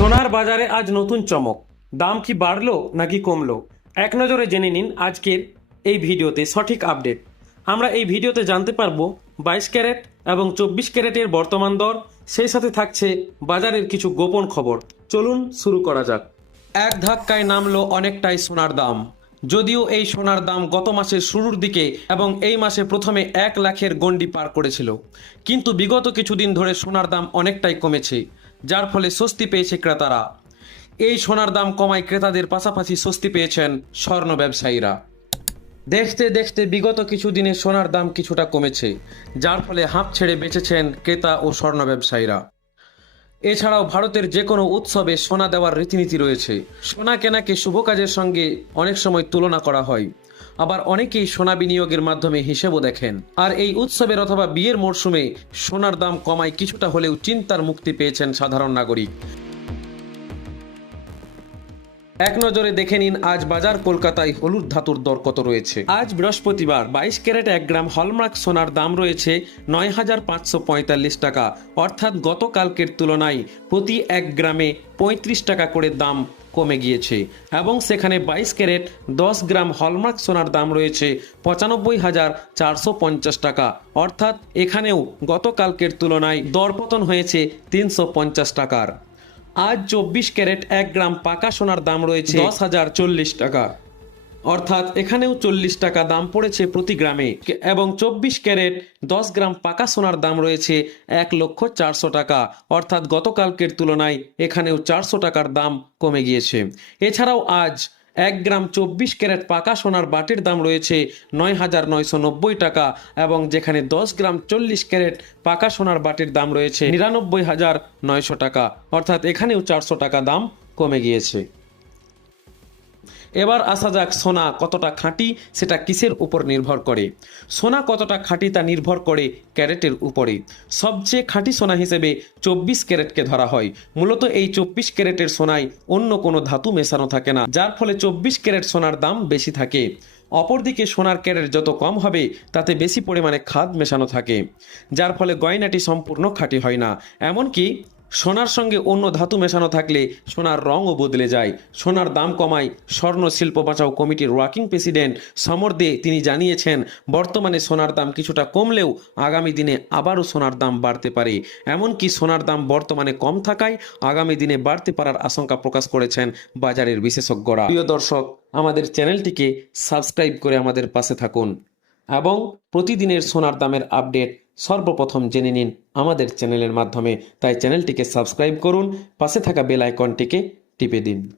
সোনার বাজারে আজ নতুন চমক। দাম কি বাড়লো নাকি কমলো? এক নজরে জেনে নিন আজকের এই ভিডিওতে সঠিক আপডেট। আমরা এই ভিডিওতে জানতে পারব বাইশ ক্যারেট এবং চব্বিশ ক্যারেটের বর্তমান দর, সেই সাথে থাকছে বাজারের কিছু গোপন খবর। চলুন শুরু করা যাক। এক ধাক্কায় নামলো অনেকটাই সোনার দাম। যদিও এই সোনার দাম গত মাসের শুরুর দিকে এবং এই মাসে প্রথমে এক লাখের গণ্ডি পার করেছিল। কিন্তু বিগত কিছুদিন ধরে সোনার দাম অনেকটাই কমেছে। যার ফলে স্বস্তি পেয়েছে ক্রেতারা। এই সোনার দাম কমায় ক্রেতাদের পাশাপাশি স্বস্তি পেয়েছেন স্বর্ণ ব্যবসায়ীরা। দেখতে দেখতে বিগত কিছু দিনে সোনার দাম কিছুটা কমেছে, যার ফলে হাঁপ ছেড়ে বেঁচেছেন ক্রেতা ও স্বর্ণ ব্যবসায়ীরা। এছাড়াও ভারতের যে কোনো উৎসবে সোনা দেওয়ার রীতিনীতি রয়েছে। সোনা কেনাকে শুভ কাজের সঙ্গে অনেক সময় তুলনা করা হয়। আবার অনেকেই সোনা বিনিয়োগের মাধ্যমে হিসেবও দেখেন। আর এই উৎসবের অথবা বিয়ের মরশুমে সোনার দাম কমায় কিছুটা হলেও চিন্তার মুক্তি পেয়েছেন সাধারণ নাগরিক। এক নজরে দেখে নিন, আজ বাজার কলকাতায় হলুদ ধাতুর দর কত রয়েছে। আজ বৃহস্পতিবার বাইশ ক্যারেট এক গ্রাম হলমার্ক সোনার দাম রয়েছে নয় হাজার পাঁচশো পঁয়তাল্লিশ টাকা। অর্থাৎ গতকালকের তুলনায় প্রতি এক গ্রামে পঁয়ত্রিশ টাকা করে দাম কমে গিয়েছে। এবং সেখানে বাইশ ক্যারেট, দশ গ্রাম হলমার্ক সোনার দাম রয়েছে পঁচানব্বই হাজার চারশো পঞ্চাশ টাকা। অর্থাৎ এখানেও গতকালকের তুলনায় দরপতন হয়েছে তিনশো পঞ্চাশ টাকার। আজ চব্বিশ ক্যারেট, এক গ্রাম পাকা সোনার দাম রয়েছে দশ হাজার চল্লিশ টাকা। অর্থাৎ এখানেও চল্লিশ টাকা দাম পড়েছে প্রতি গ্রামে। এবং চব্বিশ ক্যারেট দশ গ্রাম পাকা সোনার দাম রয়েছে এক লক্ষ চারশো টাকা। অর্থাৎ গতকালকের তুলনায় এখানেও চারশো টাকার দাম কমে গিয়েছে। এছাড়াও আজ এক গ্রাম চব্বিশ ক্যারেট পাকা সোনার বাটির দাম রয়েছে নয় হাজার নয়শো নব্বই টাকা এবং যেখানে দশ গ্রাম চল্লিশ ক্যারেট পাকা সোনার বাটির দাম রয়েছে নিরানব্বই হাজার নয়শো টাকা। অর্থাৎ এখানেও চারশো টাকা দাম কমে গিয়েছে। এবার আসা যাক সোনা কতটা খাঁটি সেটা কিসের উপর নির্ভর করে? সোনা কতটা খাঁটি তা নির্ভর করে ক্যারেটের উপরে সবচেয়ে খাঁটি সোনা হিসেবে চব্বিশ ক্যারেটকে ধরা হয়। মূলত এই চব্বিশ ক্যারেটের সোনায় অন্য কোনো ধাতু মেশানো থাকে না, যার ফলে চব্বিশ ক্যারেট সোনার দাম বেশি থাকে। অপরদিকে সোনার ক্যারেট যত কম হবে, তাতে বেশি পরিমাণে খাদ মেশানো থাকে, যার ফলে গয়নাটি সম্পূর্ণ খাঁটি হয় না। এমনকি সোনার সঙ্গে অন্য ধাতু মেশানো থাকলে সোনার রঙও বদলে যায়। সোনার দাম কমায় স্বর্ণ শিল্প বাঁচাও কমিটির ওয়ার্কিং প্রেসিডেন্ট সমর দে। তিনি জানিয়েছেন, বর্তমানে সোনার দাম কিছুটা কমলেও আগামী দিনে আবারও সোনার দাম বাড়তে পারে। এমনকি সোনার দাম বর্তমানে কম থাকায় আগামী দিনে বাড়তে পারার আশঙ্কা প্রকাশ করেছেন বাজারের বিশেষজ্ঞরা। প্রিয় দর্শক, আমাদের চ্যানেলটিকে সাবস্ক্রাইব করে আমাদের পাশে থাকুন এবং প্রতিদিনের সোনার দামের আপডেট সর্বপ্রথম জেনে নিন আমাদের চ্যানেলের মাধ্যমে। তাই চ্যানেলটিকে সাবস্ক্রাইব করুন, পাশে থাকা বেল আইকনটিকে টিপে দিন।